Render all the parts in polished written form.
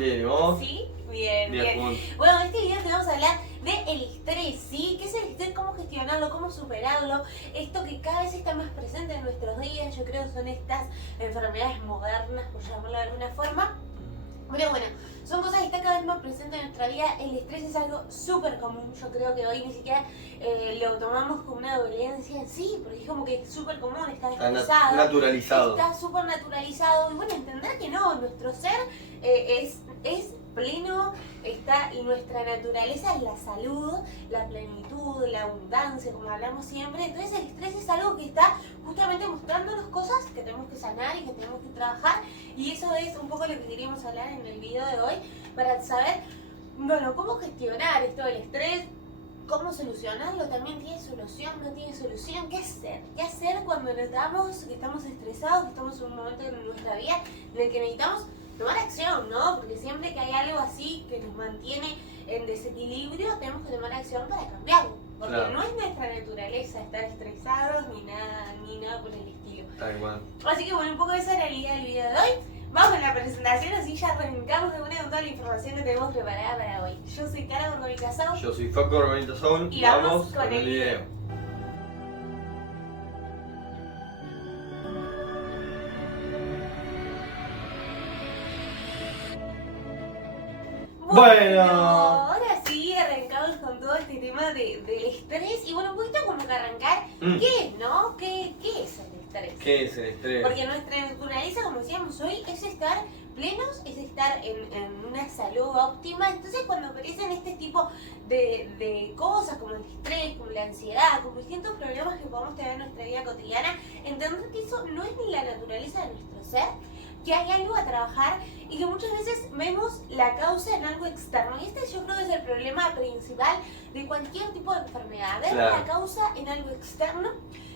Bien, ¿y vos? ¿Sí? Bien, bien. Juan. Bueno, en este video te vamos a hablar del estrés, ¿sí? ¿Qué es el estrés? ¿Cómo gestionarlo? ¿Cómo superarlo? Esto que cada vez está más presente en nuestros días, yo creo que son estas enfermedades modernas, por llamarlo de alguna forma. Pero bueno, son cosas que están cada vez más presentes en nuestra vida. El estrés es algo súper común. Yo creo que hoy ni siquiera lo tomamos como una dolencia en sí, porque es como que es súper común, está estresado. Naturalizado. Está súper naturalizado. Y bueno, entender que no, nuestro ser es pleno, y nuestra naturaleza es la salud, la plenitud, la abundancia, como hablamos siempre. Entonces el estrés es algo que está justamente mostrándonos cosas que tenemos que sanar y que tenemos que trabajar, y eso es un poco lo que queríamos hablar en el video de hoy, para saber, bueno, cómo gestionar esto del estrés, cómo solucionarlo, también tiene solución, no tiene solución, qué hacer cuando notamos que estamos estresados, que estamos en un momento en nuestra vida en el que necesitamos tomar acción, ¿no? Porque siempre que hay algo así que nos mantiene en desequilibrio, tenemos que tomar acción para cambiarlo. Porque claro, no es nuestra naturaleza estar estresados ni nada por el estilo. Tal cual. Así que bueno, un poco esa era la idea del video de hoy. Vamos con la presentación, así ya arrancamos de una con toda la información que tenemos preparada para hoy. Yo soy Cara Borgovica-Sau. Yo soy Facu Borgovica-Sau Y vamos con el video. Bueno. Ahora sí, arrancamos con todo este tema del estrés. Y bueno, un poquito como que arrancar, ¿qué es, no? ¿Qué es el estrés? ¿Qué es el estrés? Porque nuestra naturaleza, como decíamos hoy, es estar plenos, es estar en una salud óptima. Entonces cuando aparecen este tipo de cosas como el estrés, como la ansiedad, como distintos problemas que podemos tener en nuestra vida cotidiana, entender que eso no es ni la naturaleza de nuestro ser, que hay algo a trabajar y que muchas veces vemos la causa en algo externo. Y este yo creo que es el problema principal de cualquier tipo de enfermedad, ver la causa en algo externo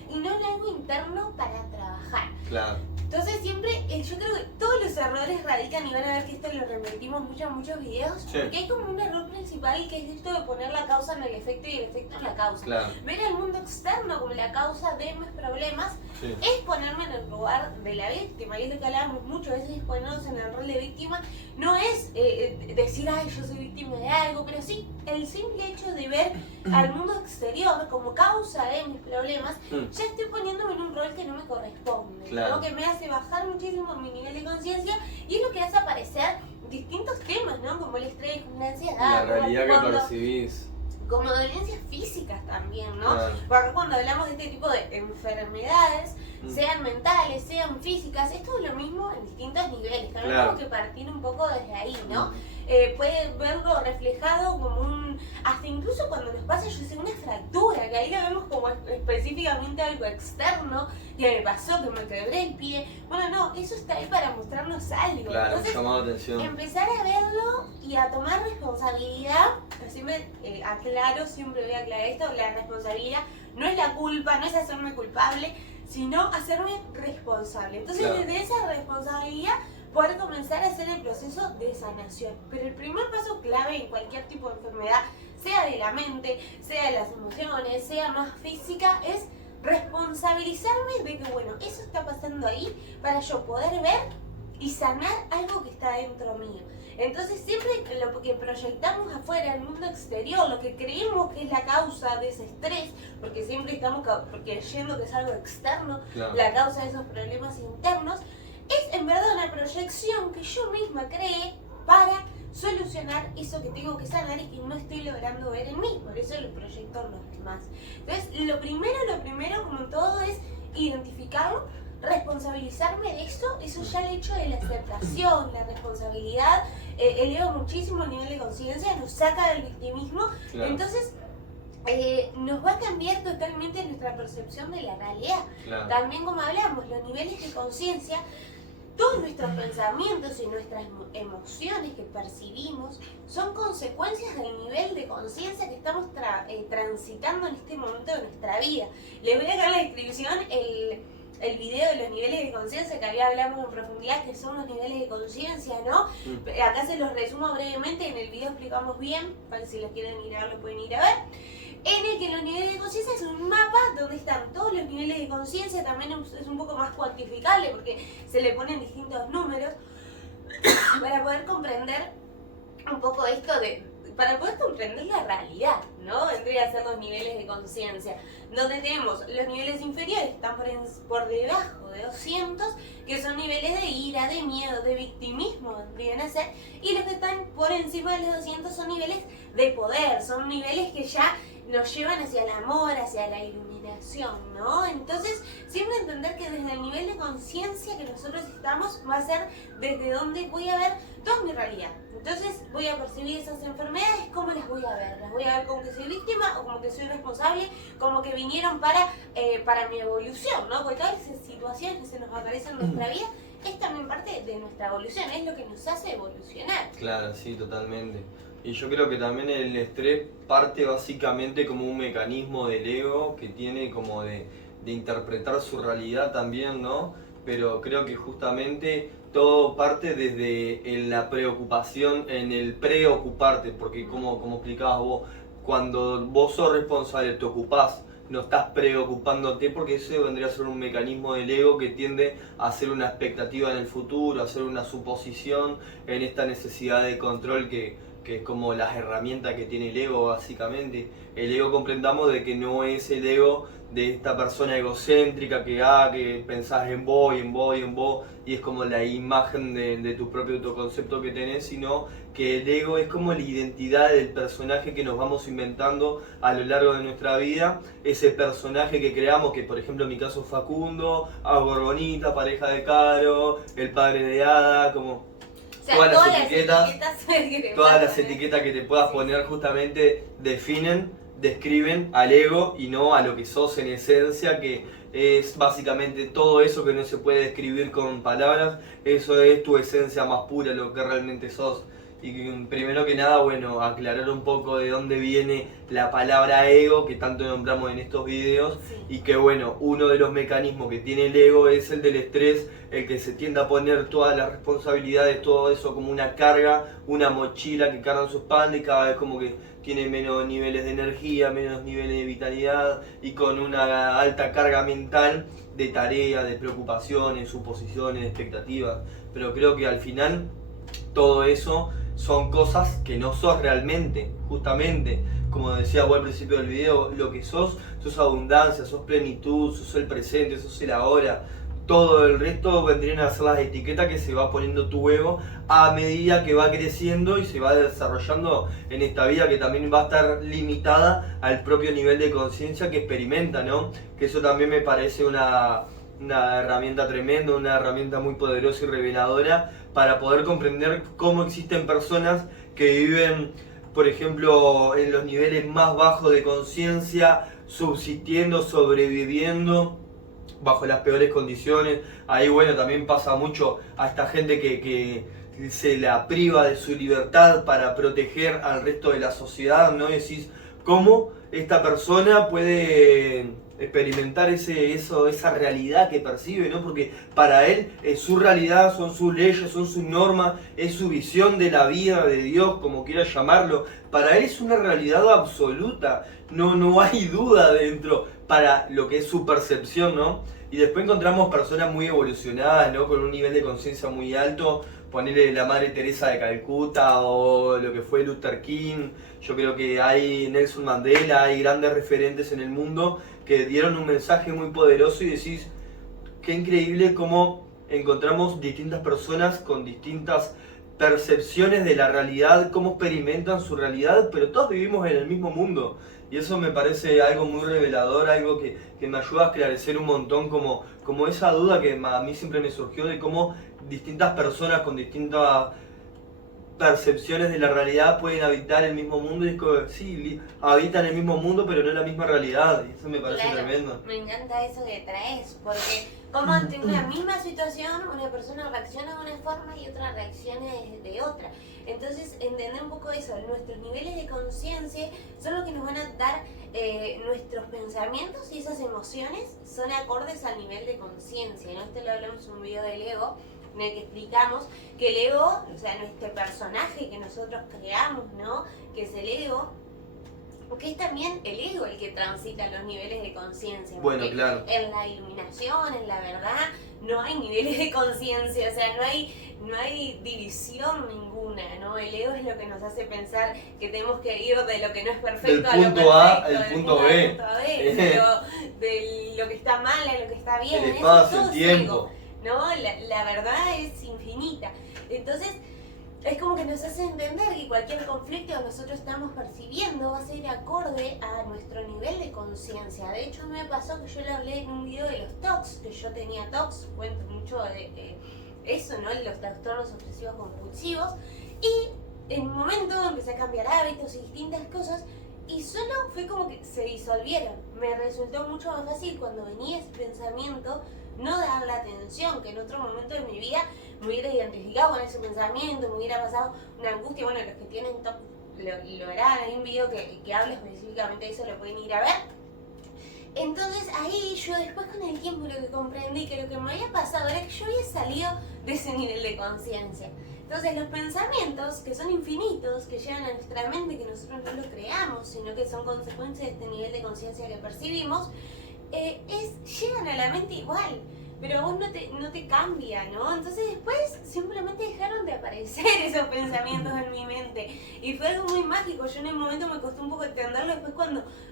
y no en algo interno para trabajar. Claro. Entonces siempre, yo creo que todos los errores radican, y van a ver que esto lo repetimos muchos videos, Sí. porque hay como un error principal que es esto de poner la causa en el efecto y el efecto en la causa. Claro. Ver al mundo externo como la causa de mis problemas, Sí. es ponerme en el lugar de la víctima, y es lo que hablábamos muchas veces, ponernos en el rol de víctima. No es decir, ay, yo soy víctima de algo, pero sí el simple hecho de ver al mundo exterior como causa de mis problemas, ya estoy poniéndome en un rol que no me corresponde, Claro. ¿no? Que me hace bajar muchísimo mi nivel de conciencia, y es lo que hace aparecer distintos temas, ¿no? Como el estrés, como la ansiedad, La realidad que cuando, percibís. como dolencias físicas también, ¿no? Claro. Porque cuando hablamos de este tipo de enfermedades, sean mentales, sean físicas, esto es lo mismo en distintos niveles. También tenemos que partir un poco desde ahí, ¿no? Puede verlo reflejado como hasta incluso cuando nos pasa, yo sé, una fractura, que ahí lo vemos como específicamente algo externo, que me pasó, que me quebré el pie. Bueno, no, eso está ahí para mostrarnos algo. Claro, Entonces, llamado atención. empezar a verlo y a tomar responsabilidad. Siempre aclaro, siempre voy a aclarar esto: la responsabilidad no es la culpa, no es hacerme culpable, sino hacerme responsable. Entonces, desde esa responsabilidad, poder comenzar a hacer el proceso de sanación. Pero el primer paso clave en cualquier tipo de enfermedad, sea de la mente, sea de las emociones, sea más física, es responsabilizarme de que, bueno, eso está pasando ahí, para yo poder ver y sanar algo que está dentro mío. Entonces siempre lo que proyectamos afuera, el mundo exterior, lo que creemos que es la causa de ese estrés, porque siempre estamos creyendo que es algo externo, la causa de esos problemas internos, es en verdad una proyección que yo misma creé para solucionar eso que tengo que sanar y que no estoy logrando ver en mí. Por eso lo proyecto en los demás. Entonces, lo primero, como todo, es identificarlo, responsabilizarme de eso ya el hecho de la aceptación, la responsabilidad, eleva muchísimo el nivel de conciencia, nos saca del victimismo. Entonces, nos va a cambiar totalmente nuestra percepción de la realidad. También, como hablamos, los niveles de conciencia, todos nuestros pensamientos y nuestras emociones que percibimos son consecuencias del nivel de conciencia que estamos transitando en este momento de nuestra vida. Les voy a dejar en la descripción el video de los niveles de conciencia que había hablamos en profundidad, que son los niveles de conciencia, ¿no? Acá se los resumo brevemente, en el video explicamos bien, para si los quieren ir a ver, lo pueden ir a ver. En el que los niveles de conciencia es un mapa donde están todos los niveles de conciencia, también es un poco más cuantificable porque se le ponen distintos números. para poder comprender un poco esto para poder comprender la realidad, ¿no? Vendría a ser los niveles de conciencia, donde tenemos los niveles inferiores que están por debajo de 200, que son niveles de ira, de miedo, de victimismo, vendrían a ser, y los que están por encima de los 200 son niveles de poder, son niveles que ya nos llevan hacia el amor, hacia la iluminación, ¿no? Entonces, siempre entender que desde el nivel de conciencia que nosotros estamos va a ser desde donde voy a ver toda mi realidad. Entonces, voy a percibir esas enfermedades, ¿cómo las voy a ver? ¿Las voy a ver como que soy víctima o como que soy responsable? Como que vinieron para mi evolución, ¿no? Porque todas esas situaciones que se nos aparecen en nuestra vida es también parte de nuestra evolución, es lo que nos hace evolucionar. Claro, sí, totalmente. Y yo creo que también el estrés parte básicamente como un mecanismo del ego que tiene como de interpretar su realidad también, ¿no? Pero creo que justamente todo parte desde en la preocupación, en el preocuparte, porque como explicabas vos, cuando vos sos responsable, te ocupás, no estás preocupándote, porque eso vendría a ser un mecanismo del ego que tiende a hacer una expectativa en el futuro, a hacer una suposición en esta necesidad de control que es como las herramientas que tiene el ego básicamente. El ego, comprendamos de que no es el ego de esta persona egocéntrica que pensás en vos y en vos y en vos y es como la imagen de tu propio autoconcepto que tenés, sino que el ego es como la identidad del personaje que nos vamos inventando a lo largo de nuestra vida, ese personaje que creamos, que por ejemplo en mi caso Facundo, Gorgonita, pareja de Caro, el padre de Ada, como O sea, todas las etiquetas que te puedas Sí. poner justamente describen al ego y no a lo que sos en esencia, que es básicamente todo eso que no se puede describir con palabras, eso es tu esencia más pura, lo que realmente sos. Y primero que nada, bueno, aclarar un poco de dónde viene la palabra ego que tanto nombramos en estos videos. Sí. Y que bueno, uno de los mecanismos que tiene el ego es el del estrés, el que se tiende a poner todas las responsabilidades, todo eso como una carga, una mochila que carga en su espalda y cada vez como que tiene menos niveles de energía, menos niveles de vitalidad y con una alta carga mental de tareas, de preocupaciones, suposiciones, expectativas. Pero creo que al final todo eso son cosas que no sos realmente, justamente. Como decía vos al principio del video, lo que sos abundancia, sos plenitud, sos el presente, sos el ahora. Todo el resto vendrían a ser las etiquetas que se va poniendo tu ego a medida que va creciendo y se va desarrollando en esta vida, que también va a estar limitada al propio nivel de conciencia que experimenta, ¿no? Que eso también me parece una herramienta tremenda, una herramienta muy poderosa y reveladora para poder comprender cómo existen personas que viven, por ejemplo, en los niveles más bajos de conciencia, subsistiendo, sobreviviendo bajo las peores condiciones. Ahí bueno, también pasa mucho a esta gente que se la priva de su libertad para proteger al resto de la sociedad, ¿no? Y decís, ¿cómo esta persona puede experimentar esa realidad que percibe, ¿no? Porque para él es su realidad, son sus leyes, son sus normas, es su visión de la vida, de Dios, como quiera llamarlo. Para él es una realidad absoluta, no hay duda dentro para lo que es su percepción, ¿no? Y después encontramos personas muy evolucionadas, ¿no? Con un nivel de conciencia muy alto, ponerle la Madre Teresa de Calcuta o lo que fue Luther King. Yo creo que hay Nelson Mandela, hay grandes referentes en el mundo que dieron un mensaje muy poderoso y decís, qué increíble cómo encontramos distintas personas con distintas percepciones de la realidad, cómo experimentan su realidad, pero todos vivimos en el mismo mundo. Y eso me parece algo muy revelador, algo que me ayuda a esclarecer un montón, como esa duda que a mí siempre me surgió de cómo distintas personas con distintas percepciones de la realidad pueden habitar el mismo mundo y es como, sí, habitan el mismo mundo pero no la misma realidad, y eso me parece tremendo. Me encanta eso que traes, porque como ante una misma situación una persona reacciona de una forma y otra reacciona de otra. Entonces entender un poco eso, nuestros niveles de conciencia son los que nos van a dar nuestros pensamientos y esas emociones son acordes al nivel de conciencia, ¿no? Esto lo hablamos en un video del ego, en el que explicamos que el ego, o sea, nuestro personaje que nosotros creamos, ¿no? Que es el ego, Porque es también el ego el que transita los niveles de conciencia. Bueno, claro. En la iluminación, en la verdad, no hay niveles de conciencia, o sea, no hay división ninguna, ¿no? El ego es lo que nos hace pensar que tenemos que ir de lo que no es perfecto del a lo punto A perfecto, al punto B. De lo que está mal a lo que está bien. El espacio, Eso el es tiempo. ego, ¿no? La verdad es infinita. Entonces, es como que nos hace entender que cualquier conflicto que nosotros estamos percibiendo va a ser acorde a nuestro nivel de conciencia. De hecho, me pasó que yo le hablé en un video de los TOCs, que yo tenía TOCs, cuento mucho de eso, ¿no? Los trastornos obsesivos compulsivos. Y en un momento empecé a cambiar hábitos y distintas cosas, y solo fue como que se disolvieron. Me resultó mucho más fácil cuando venía ese pensamiento no dar la atención, que en otro momento de mi vida me hubiera identificado con ese pensamiento, me hubiera pasado una angustia. Bueno, los que tienen TOC lo verán, hay un video que habla específicamente de eso, lo pueden ir a ver. Entonces ahí yo después con el tiempo lo que comprendí, que lo que me había pasado era que yo había salido de ese nivel de conciencia. Entonces los pensamientos, que son infinitos, que llegan a nuestra mente, que nosotros no lo creamos, sino que son consecuencia de este nivel de conciencia que percibimos, llegan a la mente igual, pero a vos no te cambia, ¿no? Entonces después simplemente dejaron de aparecer esos pensamientos en mi mente, y fue algo muy mágico. Yo en el momento me costó un poco entenderlo, después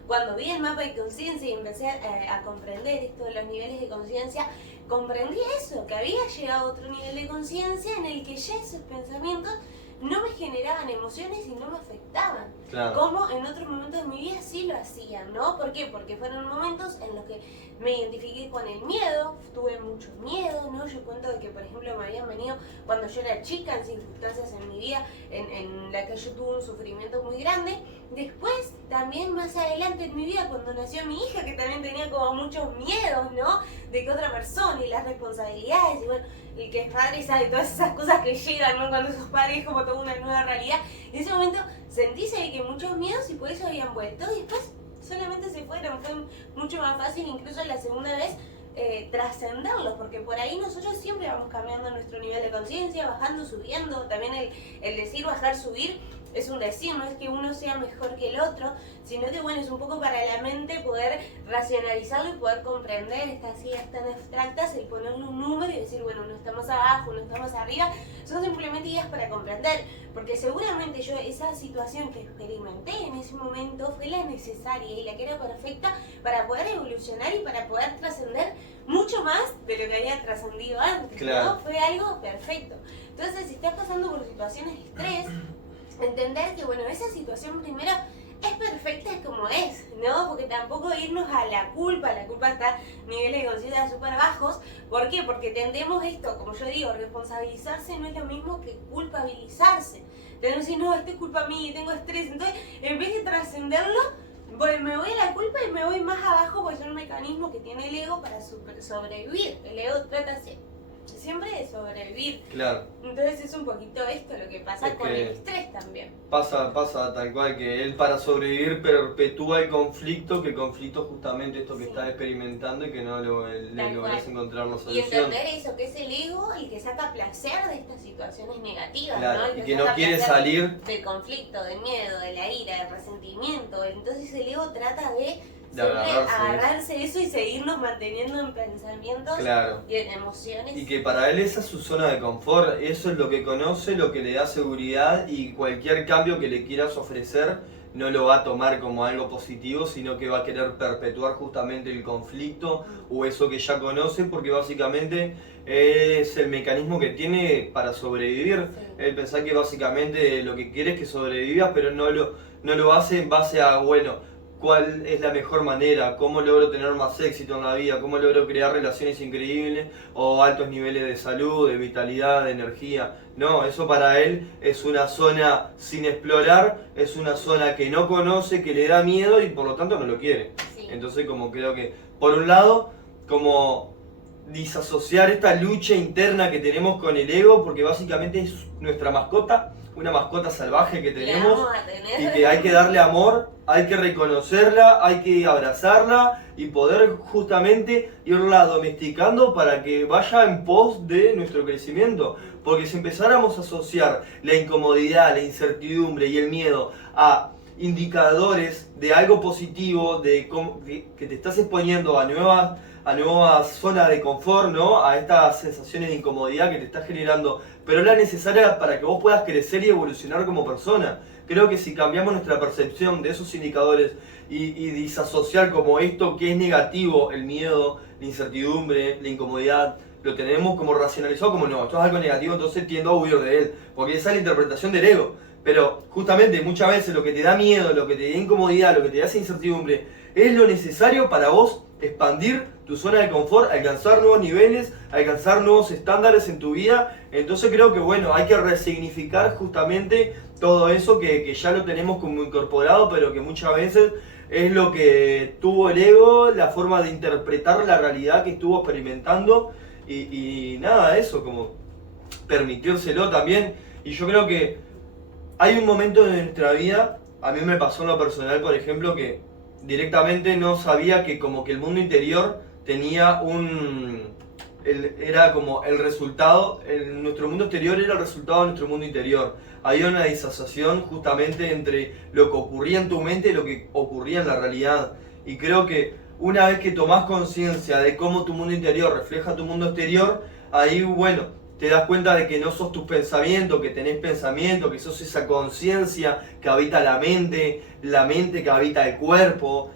cuando vi el mapa de conciencia y empecé a comprender esto de los niveles de conciencia, comprendí eso, que había llegado a otro nivel de conciencia en el que ya esos pensamientos no me generaban emociones y no me afectaban. Claro. Como en otros momentos de mi vida sí lo hacían, ¿no? ¿Por qué? Porque fueron momentos en los que me identifiqué con el miedo, tuve mucho miedo, ¿no? Yo cuento de que, por ejemplo, me habían venido cuando yo era chica, en circunstancias en mi vida en la que yo tuve un sufrimiento muy grande. Después, también más adelante en mi vida, cuando nació mi hija, que también tenía como muchos miedos, ¿no? De que otra persona y las responsabilidades, y bueno, el que es padre sabe todas esas cosas que llegan, ¿no? Cuando sos padre es como toda una nueva realidad. En ese momento sentí que muchos miedos, y por eso habían vuelto, y después solamente se fueron. Fue mucho más fácil, incluso la segunda vez, trascenderlos, porque por ahí nosotros siempre vamos cambiando nuestro nivel de conciencia, bajando, subiendo. También el decir bajar, subir es un decir, no es que uno sea mejor que el otro, sino que bueno, es un poco para la mente poder racionalizarlo y poder comprender estas ideas tan abstractas, el ponerle un número y decir, bueno, no estamos abajo, no estamos arriba. Son simplemente ideas para comprender, porque seguramente yo esa situación que experimenté en ese momento fue la necesaria y la que era perfecta para poder evolucionar y para poder trascender mucho más de lo que había trascendido antes, claro, ¿no? Fue algo perfecto. Entonces, si estás pasando por situaciones de estrés, entender que, bueno, esa situación primero es perfecta como es, ¿no? Porque tampoco irnos a la culpa está a niveles de conciencia súper bajos. ¿Por qué? Porque tendemos esto, como yo digo, responsabilizarse no es lo mismo que culpabilizarse. Tenemos que decir, no, esto es culpa mía, tengo estrés. Entonces, en vez de trascenderlo, me voy a la culpa y me voy más abajo, porque es un mecanismo que tiene el ego para sobrevivir. El ego trata siempre de sobrevivir. Claro. Entonces es un poquito esto lo que pasa con el estrés también. Pasa tal cual, que él para sobrevivir perpetúa el conflicto, que el conflicto justamente esto que está experimentando y que no le logras encontrar una solución. Y entender eso, que es el ego el que saca placer de estas situaciones negativas, claro, ¿no? Y que no quiere salir del conflicto, del miedo, de la ira, del resentimiento. Entonces el ego trata de agarrarse de eso y seguirnos manteniendo en pensamientos, claro, y en emociones. Y que para él esa es su zona de confort, eso es lo que conoce, lo que le da seguridad, y cualquier cambio que le quieras ofrecer no lo va a tomar como algo positivo, sino que va a querer perpetuar justamente el conflicto o eso que ya conoce, porque básicamente es el mecanismo que tiene para sobrevivir. Sí. Él pensar que básicamente lo que quiere es que sobrevivas, pero no lo hace en base a, bueno, cuál es la mejor manera, cómo logro tener más éxito en la vida, cómo logro crear relaciones increíbles o altos niveles de salud, de vitalidad, de energía. No, eso para él es una zona sin explorar, es una zona que no conoce, que le da miedo y por lo tanto no lo quiere. Sí. Entonces como creo que, por un lado, como disasociar esta lucha interna que tenemos con el ego, porque básicamente es nuestra mascota, una mascota salvaje que tenemos y que hay que darle amor, hay que reconocerla, hay que abrazarla y poder justamente irla domesticando para que vaya en pos de nuestro crecimiento. Porque si empezáramos a asociar la incomodidad, la incertidumbre y el miedo a indicadores de algo positivo, que te estás exponiendo a nuevas zonas de confort, ¿no? A estas sensaciones de incomodidad que te estás generando, pero es la necesaria para que vos puedas crecer y evolucionar como persona. Creo que si cambiamos nuestra percepción de esos indicadores y disasociar como esto que es negativo, el miedo, la incertidumbre, la incomodidad, lo tenemos como racionalizado como no, esto es algo negativo, entonces tiendo a huir de él, porque esa es la interpretación del ego. Pero justamente muchas veces lo que te da miedo, lo que te da incomodidad, lo que te da esa incertidumbre, es lo necesario para vos expandir tu zona de confort, alcanzar nuevos niveles, alcanzar nuevos estándares en tu vida. Entonces creo que bueno, hay que resignificar justamente todo eso que ya lo tenemos como incorporado, pero que muchas veces es lo que tuvo el ego, la forma de interpretar la realidad que estuvo experimentando y nada, eso, como permitírselo también. Y yo creo que hay un momento de nuestra vida, a mí me pasó en lo personal, por ejemplo, que directamente no sabía que como que el mundo interior tenía era como el resultado, nuestro mundo exterior era el resultado de nuestro mundo interior. Había una disasociación justamente entre lo que ocurría en tu mente y lo que ocurría en la realidad. Y creo que una vez que tomás conciencia de cómo tu mundo interior refleja tu mundo exterior, ahí bueno, te das cuenta de que no sos tus pensamientos, que tenés pensamientos, que sos esa conciencia que habita la mente que habita el cuerpo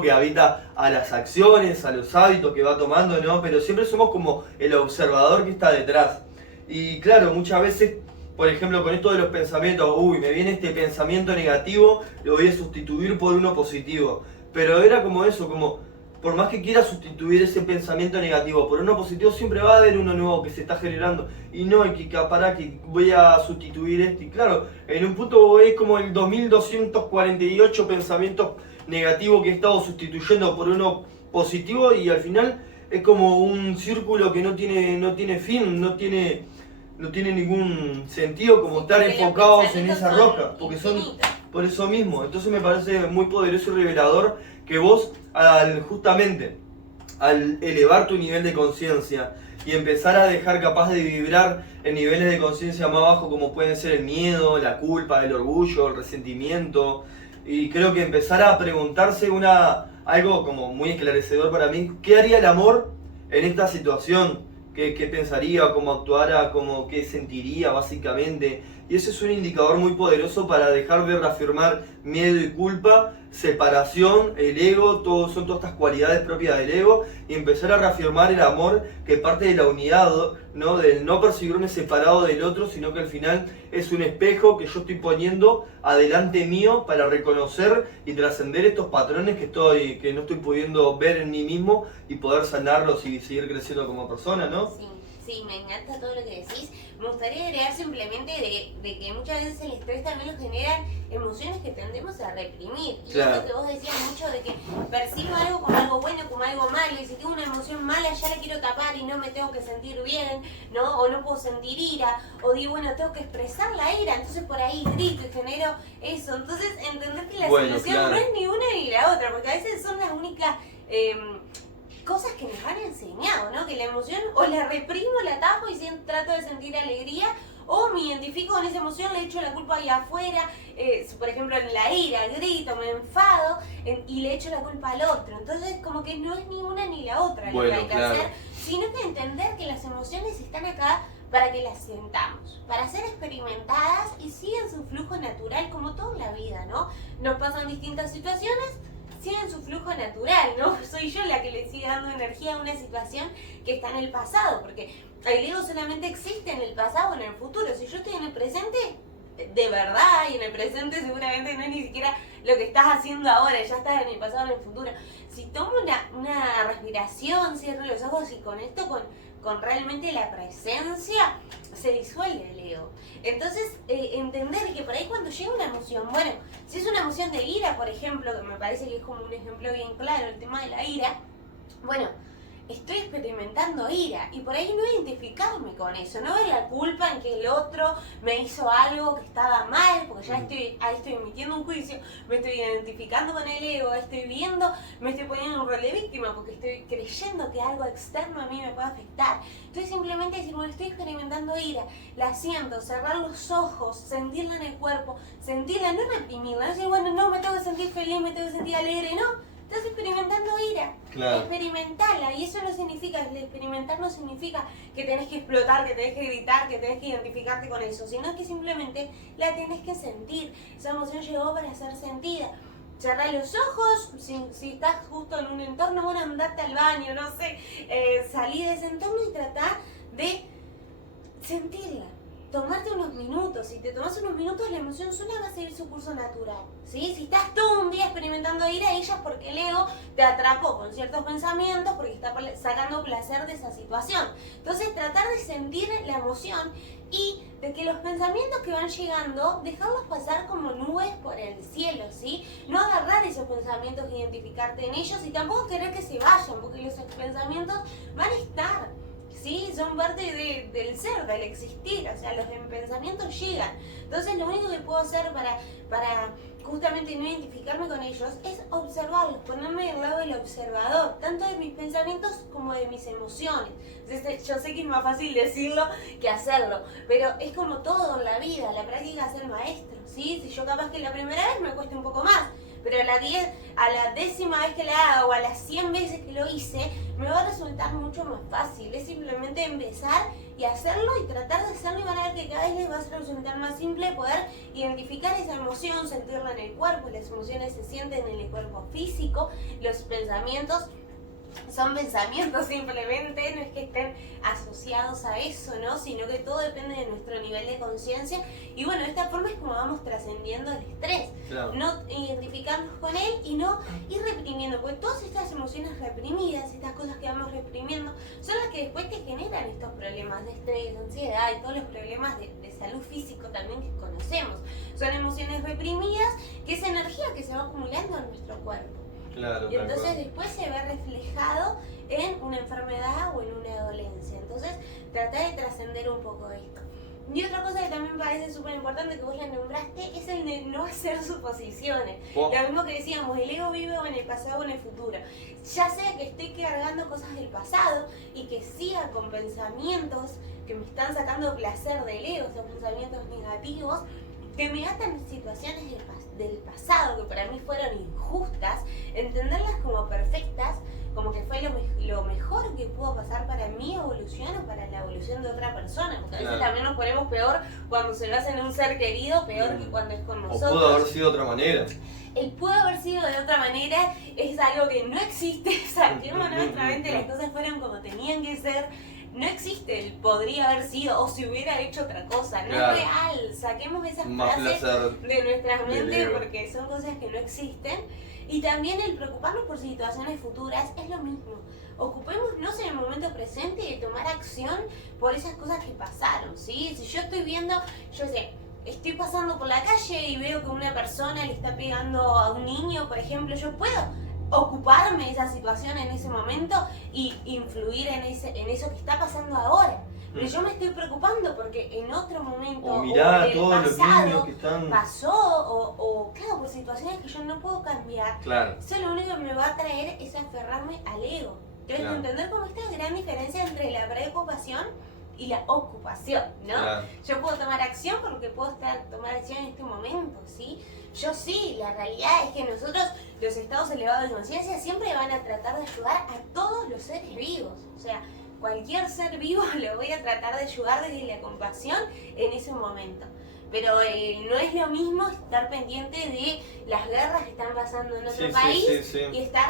que habita a las acciones, a los hábitos que va tomando, ¿no? Pero siempre somos como el observador que está detrás. Y claro, muchas veces, por ejemplo, con esto de los pensamientos, me viene este pensamiento negativo, lo voy a sustituir por uno positivo. Pero era como eso, como por más que quiera sustituir ese pensamiento negativo por uno positivo, siempre va a haber uno nuevo que se está generando. Y no hay que para que voy a sustituir este. Y claro, en un punto es como el 2248 pensamientos negativos que he estado sustituyendo por uno positivo y al final es como un círculo que no tiene fin, no tiene ningún sentido como estar enfocados en esa roca, porque son por eso mismo. Entonces me parece muy poderoso y revelador que vos justamente al elevar tu nivel de conciencia y empezar a dejar capaz de vibrar en niveles de conciencia más bajos como pueden ser el miedo, la culpa, el orgullo, el resentimiento, y creo que empezar a preguntarse algo como muy esclarecedor para mí: ¿qué haría el amor en esta situación? ¿Qué pensaría? ¿Cómo actuara? ¿Qué sentiría básicamente? Y ese es un indicador muy poderoso para dejar de reafirmar miedo y culpa, separación, el ego, son todas estas cualidades propias del ego, y empezar a reafirmar el amor que parte de la unidad, ¿no? Del no percibirme separado del otro, sino que al final es un espejo que yo estoy poniendo adelante mío para reconocer y trascender estos patrones que no estoy pudiendo ver en mí mismo y poder sanarlos y seguir creciendo como persona, ¿no? Sí, me encanta todo lo que decís. Me gustaría agregar simplemente de que muchas veces el estrés también nos genera emociones que tendemos a reprimir. Y claro, eso que vos decías mucho de que percibo algo como algo bueno, como algo malo, y si tengo una emoción mala ya la quiero tapar y no me tengo que sentir bien, ¿no? O no puedo sentir ira, o digo, bueno, tengo que expresar la ira, entonces por ahí grito y genero eso. Entonces entender que la solución no es ni una ni la otra, porque a veces son las únicas cosas que nos han enseñado, ¿no? Que la emoción o la reprimo, la tapo y trato de sentir alegría, o me identifico con esa emoción, le echo la culpa ahí afuera, por ejemplo en la ira, grito, me enfado y le echo la culpa al otro. Entonces como que no es ni una ni la otra lo que hay que hacer, sino que entender que las emociones están acá para que las sintamos, para ser experimentadas y sigan su flujo natural como toda la vida, ¿no? Nos pasan distintas situaciones, siguen su flujo natural, ¿no? Soy yo la que le sigue dando energía a una situación que está en el pasado, porque el ego solamente existe en el pasado o en el futuro. Si yo estoy en el presente, de verdad, y en el presente seguramente no es ni siquiera lo que estás haciendo ahora, ya estás en el pasado o en el futuro. Si tomo una respiración, cierro los ojos y conecto con realmente la presencia, se disuelve el ego. Entonces, entender que por ahí cuando llega una emoción, bueno, si es una emoción de ira, por ejemplo, que me parece que es como un ejemplo bien claro, el tema de la ira, bueno, estoy experimentando ira y por ahí no identificarme con eso, no ver la culpa en que el otro me hizo algo que estaba mal, porque ya ahí estoy emitiendo un juicio, me estoy identificando con el ego, estoy viendo, me estoy poniendo en un rol de víctima porque estoy creyendo que algo externo a mí me puede afectar. Entonces simplemente decir, bueno, estoy experimentando ira, la siento, cerrar los ojos, sentirla en el cuerpo, sentirla, no reprimirla, no decir, bueno, no, me tengo que sentir feliz, me tengo que sentir alegre, no. Estás experimentando ira, Claro. experimentarla, y eso no significa, el experimentar no significa que tenés que explotar, que tenés que gritar, que tenés que identificarte con eso, sino que simplemente la tenés que sentir. Esa emoción llegó para ser sentida. Cerrá los ojos, si estás justo en un entorno, bueno, andate al baño, no sé, salí de ese entorno y tratá de sentirla. Tomarte unos minutos, si te tomas unos minutos la emoción sola va a seguir su curso natural, ¿sí? Si estás todo un día experimentando ira, ella es porque el ego te atrapó con ciertos pensamientos, porque está sacando placer de esa situación. Entonces tratar de sentir la emoción y de que los pensamientos que van llegando, dejarlos pasar como nubes por el cielo, ¿sí? No agarrar esos pensamientos, identificarte en ellos y tampoco querer que se vayan, porque los pensamientos van a estar, ¿sí? Son parte del ser, del existir, o sea, los pensamientos llegan. Entonces lo único que puedo hacer para justamente no identificarme con ellos es observarlos, ponerme del lado del observador, tanto de mis pensamientos como de mis emociones. Entonces, yo sé que es más fácil decirlo que hacerlo, pero es como todo en la vida, la práctica es el maestro, ¿sí? Si yo capaz que la primera vez me cuesta un poco más, pero a la 10ª vez que la hago o a las 100 veces que lo hice, me va a resultar mucho más fácil. Es simplemente empezar y hacerlo y tratar de hacerlo y van a ver que cada vez les va a resultar más simple poder identificar esa emoción, sentirla en el cuerpo. Las emociones se sienten en el cuerpo físico, los pensamientos son pensamientos simplemente, no es que estén asociados a eso, ¿no? Sino que todo depende de nuestro nivel de conciencia. Y bueno, de esta forma es como vamos trascendiendo el estrés. Claro. No identificarnos con él y no ir reprimiendo, porque todas estas emociones reprimidas, estas cosas que vamos reprimiendo, son las que después te generan estos problemas de estrés, de ansiedad y todos los problemas de salud físico también que conocemos. Son emociones reprimidas, que es energía que se va acumulando en nuestro cuerpo. Claro, Y entonces después se ve reflejado en una enfermedad o en una dolencia. Entonces trata de trascender un poco esto. Y otra cosa que también me parece súper importante que vos la nombraste es el de no hacer suposiciones. Oh. Lo mismo que decíamos, el ego vive o en el pasado o en el futuro. Ya sea que esté cargando cosas del pasado y que siga con pensamientos que me están sacando placer del ego, esos pensamientos negativos, que me atan situaciones del pasado que para mí fueron injustas, entenderlas como perfectas, como que fue lo mejor que pudo pasar para mi evolución o para la evolución de otra persona, porque a veces también nos ponemos peor cuando se lo hacen a un ser querido, peor que cuando es con nosotros. O pudo haber sido de otra manera. El pudo haber sido de otra manera es algo que no existe, saquemos de nuestra mente, las cosas fueron como tenían que ser. No existe el podría haber sido o si hubiera hecho otra cosa, no es real, saquemos esas frases de nuestra mente porque son cosas que no existen. Y también el preocuparnos por situaciones futuras es lo mismo. Ocupémonos en el momento presente y de tomar acción por esas cosas que pasaron, ¿sí? Si yo estoy viendo, yo sé, estoy pasando por la calle y veo que una persona le está pegando a un niño, por ejemplo, yo puedo ocuparme de esa situación en ese momento y influir en eso que está pasando ahora. Pero yo me estoy preocupando porque en otro momento o mirá, todos los niños que están... pasó o claro, por situaciones que yo no puedo cambiar. Claro. Eso lo único que me va a traer es aferrarme al ego. Entonces entender cómo esta gran diferencia entre la preocupación y la ocupación, ¿no? Claro. Yo puedo tomar acción porque puedo tomar acción en este momento, ¿sí? Yo sí, la realidad es que nosotros, los estados elevados de conciencia, siempre van a tratar de ayudar a todos los seres vivos. O sea, cualquier ser vivo lo voy a tratar de ayudar desde la compasión en ese momento. Pero no es lo mismo estar pendiente de las guerras que están pasando en otro país y estar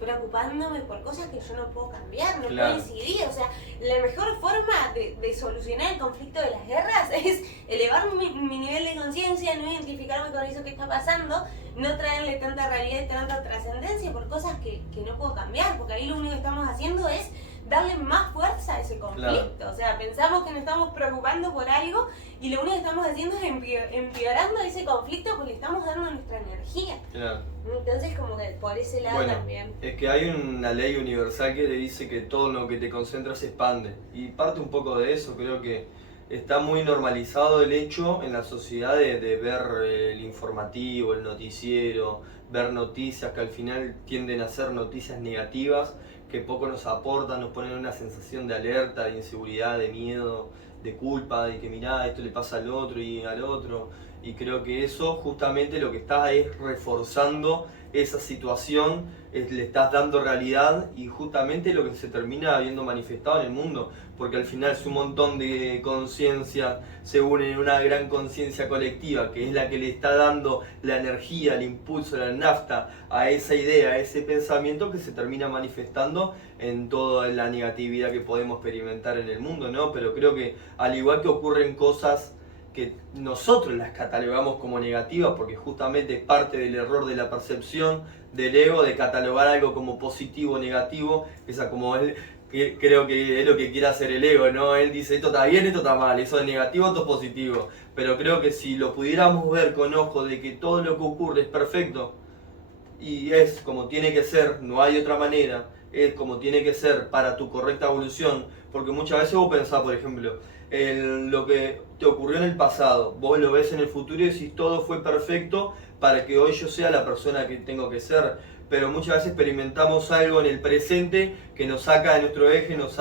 preocupándome por cosas que yo no puedo cambiar, no puedo incidir. O sea, la mejor forma de solucionar el conflicto de las guerras es elevar mi nivel de conciencia, no identificarme con eso que está pasando, no traerle tanta realidad y tanta trascendencia por cosas que no puedo cambiar, porque ahí lo único que estamos haciendo es darle más fuerza a ese conflicto. O sea, pensamos que nos estamos preocupando por algo y lo único que estamos haciendo es empeorando ese conflicto porque le estamos dando nuestra energía. Claro. Entonces, como que por ese lado Bueno, también. es que hay una ley universal que le dice que todo lo que te concentras se expande. Y parte un poco de eso, creo que está muy normalizado el hecho en la sociedad de ver el informativo, el noticiero, ver noticias que al final tienden a ser noticias negativas, que poco nos aportan, nos ponen una sensación de alerta, de inseguridad, de miedo, de culpa, de que mirá, esto le pasa al otro y al otro. Y creo que eso justamente lo que está es reforzando esa situación, le estás dando realidad y justamente lo que se termina viendo manifestado en el mundo, porque al final si un montón de conciencias se unen en una gran conciencia colectiva, que es la que le está dando la energía, el impulso, la nafta a esa idea, a ese pensamiento que se termina manifestando en toda la negatividad que podemos experimentar en el mundo, ¿no? Pero creo que al igual que ocurren cosas que nosotros las catalogamos como negativas porque justamente es parte del error de la percepción del ego de catalogar algo como positivo o negativo, esa como él creo que es lo que quiere hacer el ego, ¿no? Él dice esto está bien, esto está mal, eso es negativo, esto es positivo, pero creo que si lo pudiéramos ver con ojo de que todo lo que ocurre es perfecto y es como tiene que ser, no hay otra manera, es como tiene que ser para tu correcta evolución, porque muchas veces vos pensás, por ejemplo, lo que te ocurrió en el pasado, vos lo ves en el futuro y decís todo fue perfecto para que hoy yo sea la persona que tengo que ser, pero muchas veces experimentamos algo en el presente que nos saca de nuestro eje, nos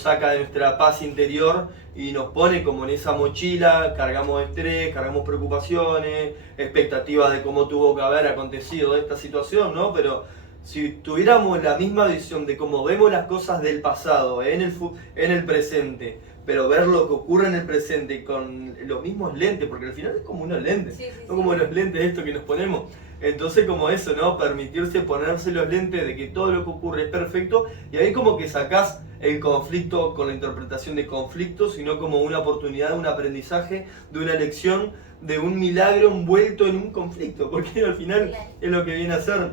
saca de nuestra paz interior y nos pone como en esa mochila, cargamos estrés, cargamos preocupaciones, expectativas de cómo tuvo que haber acontecido esta situación, ¿no? Pero si tuviéramos la misma visión de cómo vemos las cosas del pasado en el presente, pero ver lo que ocurre en el presente con los mismos lentes, porque al final es como unos lentes, no como los lentes estos que nos ponemos. Entonces como eso, ¿no? Permitirse ponerse los lentes de que todo lo que ocurre es perfecto y ahí como que sacás el conflicto con la interpretación de conflicto, sino como una oportunidad, un aprendizaje, de una lección, de un milagro envuelto en un conflicto, porque al final es lo que viene a ser.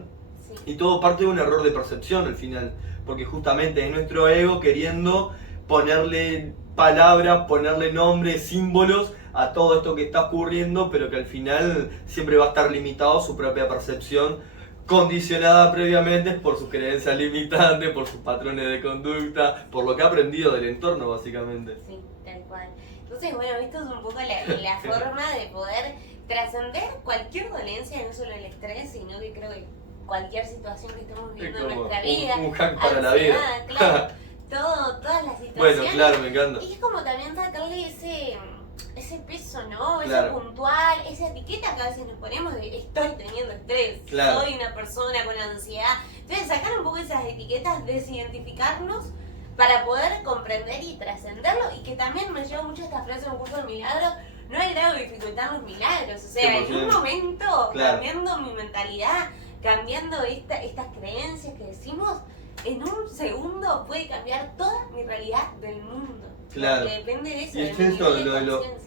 Y todo parte de un error de percepción al final, porque justamente es nuestro ego queriendo ponerle palabras, ponerle nombres, símbolos a todo esto que está ocurriendo, pero que al final siempre va a estar limitado su propia percepción, condicionada previamente por sus creencias limitantes, por sus patrones de conducta, por lo que ha aprendido del entorno básicamente. Sí, tal cual. Entonces, bueno, esto es un poco la forma de poder trascender cualquier dolencia, no solo el estrés, sino que creo que cualquier situación que estemos viviendo en nuestra vida. Un hack para la vida. Claro, todas las situaciones. Bueno, claro, me encanta. Y es como también sacarle ese peso, ¿no? Claro. Eso puntual, esa etiqueta que a veces nos ponemos de estoy teniendo estrés, claro, soy una persona con ansiedad. Entonces sacar un poco esas etiquetas, desidentificarnos para poder comprender y trascenderlo, y que también me llevo mucho esta frase en un curso de milagros: no hay grado de dificultad en los milagros. O sea, en un momento, claro, cambiando mi mentalidad, cambiando estas creencias que decimos, en un segundo puede cambiar toda mi realidad del mundo. Claro. Porque depende de eso. Y es esto,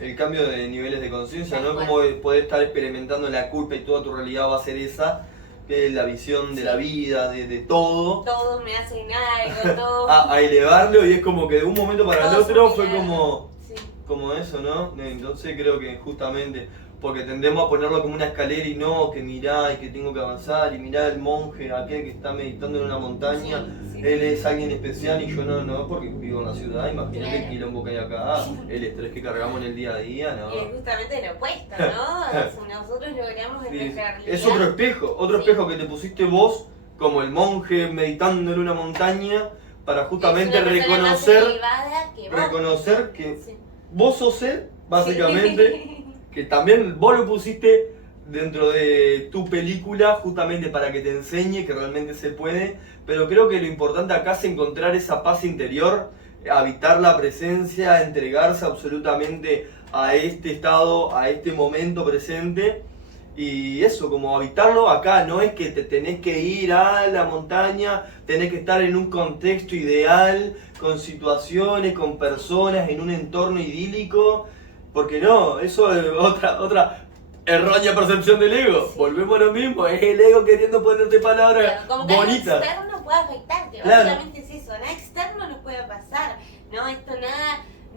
el cambio de niveles de conciencia, ¿no? Como podés estar experimentando la culpa y toda tu realidad va a ser esa, que es la visión de la vida, de todo. Todos me hacen algo, todo. A elevarlo, y es como que de un momento para el otro fue como, sí, como eso, ¿no? Entonces creo que justamente porque tendemos a ponerlo como una escalera y no, que mirá y que tengo que avanzar, y mirá el monje, aquel que está meditando en una montaña, sí, él es alguien especial y yo no, porque vivo en la ciudad, imagínate el quilombo que hay acá, el estrés que cargamos en el día a día, ¿no? Y es justamente lo opuesto, ¿no? Si nosotros logramos en nuestra realidad. Es otro espejo que te pusiste vos, como el monje meditando en una montaña, para justamente reconocer que sí, vos sos él, básicamente. Sí. Que también vos lo pusiste dentro de tu película justamente para que te enseñe que realmente se puede, pero creo que lo importante acá es encontrar esa paz interior, habitar la presencia, entregarse absolutamente a este estado, a este momento presente, y eso, como habitarlo acá. No es que te tenés que ir a la montaña, tenés que estar en un contexto ideal, con situaciones, con personas, en un entorno idílico. Porque no, eso es otra errónea percepción del ego. Sí. Volvemos a lo mismo, es el ego queriendo ponerte palabras bonitas. Como que algo externo puede afectarte, claro, básicamente es eso, nada externo nos puede pasar. no, esto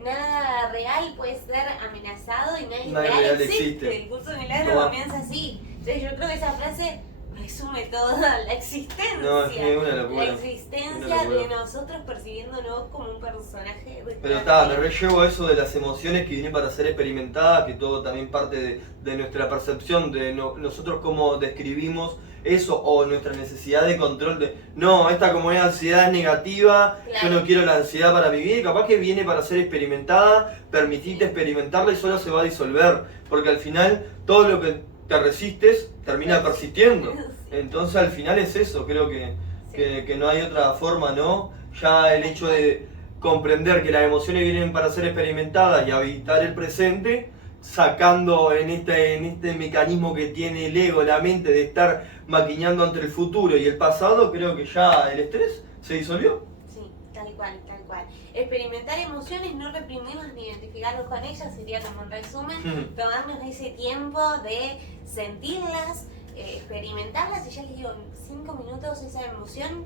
nada real puede ser amenazado y Nada real real existe. existe. El curso de milagro Toma. comienza así. Entonces yo creo que esa frase resume toda la existencia. No, es que es una locura. La existencia Una locura. de nosotros percibiéndonos como un personaje de Pero está, me rellevo eso de las emociones que vienen para ser experimentadas, que todo también parte de nuestra percepción, de nosotros cómo describimos eso, o nuestra necesidad de control de, no, esta como es ansiedad es negativa, Claro. yo no quiero la ansiedad para mi vida, y capaz que viene para ser experimentada, permitite experimentarla y solo se va a disolver, porque al final todo lo que te resistes termina persistiendo. Entonces al final es eso, creo que no hay otra forma, ¿no? Ya el hecho de comprender que las emociones vienen para ser experimentadas y habitar el presente, sacando en este mecanismo que tiene el ego, la mente, de estar maquinando entre el futuro y el pasado, creo que ya el estrés se disolvió. Sí, tal cual, tal cual. Experimentar emociones, no reprimirlas ni identificarlos con ellas, sería como un resumen. Tomarnos ese tiempo de sentirlas, experimentarlas, y ya les digo, en 5 minutos esa emoción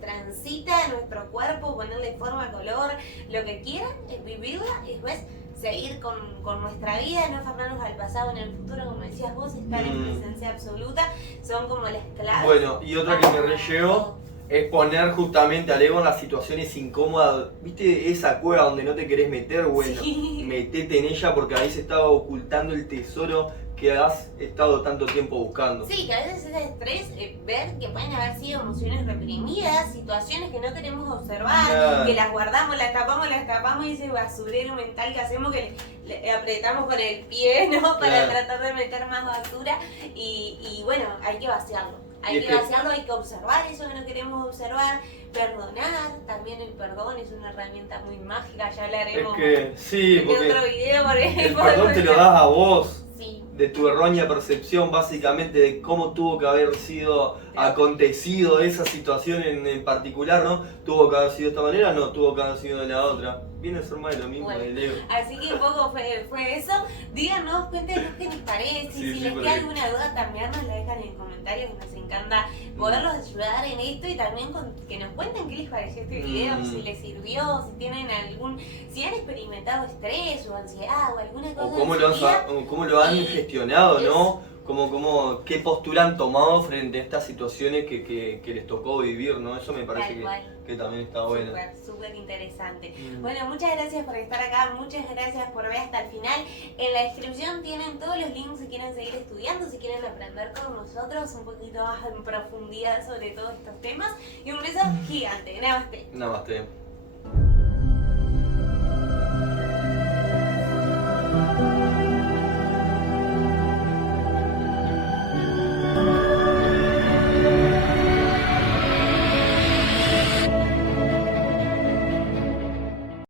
transita en nuestro cuerpo, ponerle forma, color, lo que quieran, es vivirla y después seguir con nuestra vida, no aferrarnos al pasado, en el futuro, como decías vos, estar en presencia absoluta, son como las claves. Bueno, y otra que me rellevo es poner justamente al ego en las situaciones incómodas. ¿Viste esa cueva donde no te querés meter? Bueno, Sí. metete en ella porque ahí se estaba ocultando el tesoro que has estado tanto tiempo buscando. Sí, que a veces es estrés ver que pueden haber sido emociones reprimidas, situaciones que no queremos observar, Claro. que las guardamos, las tapamos y ese basurero mental que hacemos que le apretamos con el pie, ¿no? Para Claro. tratar de meter más basura y bueno, hay que vaciarlo. Y es que- Hay que observar eso que no queremos observar, perdonar, también el perdón es una herramienta muy mágica, ya Es hablaremos que sí, en otro porque video por el ejemplo. perdón te lo das a vos. Sí. De tu errónea percepción básicamente de cómo tuvo que haber sido acontecido esa situación en particular, ¿no? ¿Tuvo que haber sido de esta manera? No, tuvo que haber sido de la otra. Viene a ser más de lo mismo, Bueno. del ego. Así que un poco fue eso. Díganos, cuéntenos qué les parece. Sí, Si sí, les porque- queda alguna duda, también nos la dejan en comentarios, que nos encanta poderlos ayudar en esto y también que nos cuenten qué les pareció este video, si les sirvió, si tienen si han experimentado estrés o ansiedad o alguna cosa. O cómo en lo, su vida. o cómo lo han Y gestionado, es- ¿no? Qué postura han tomado frente a estas situaciones que les tocó vivir, ¿no? Eso me parece Tal cual. que también está bueno. Súper interesante. Mm. Bueno, muchas gracias por estar acá, muchas gracias por ver hasta el final. En la descripción tienen todos los links si quieren seguir estudiando, si quieren aprender con nosotros un poquito más en profundidad sobre todos estos temas. Y un beso gigante. Namaste. Namaste.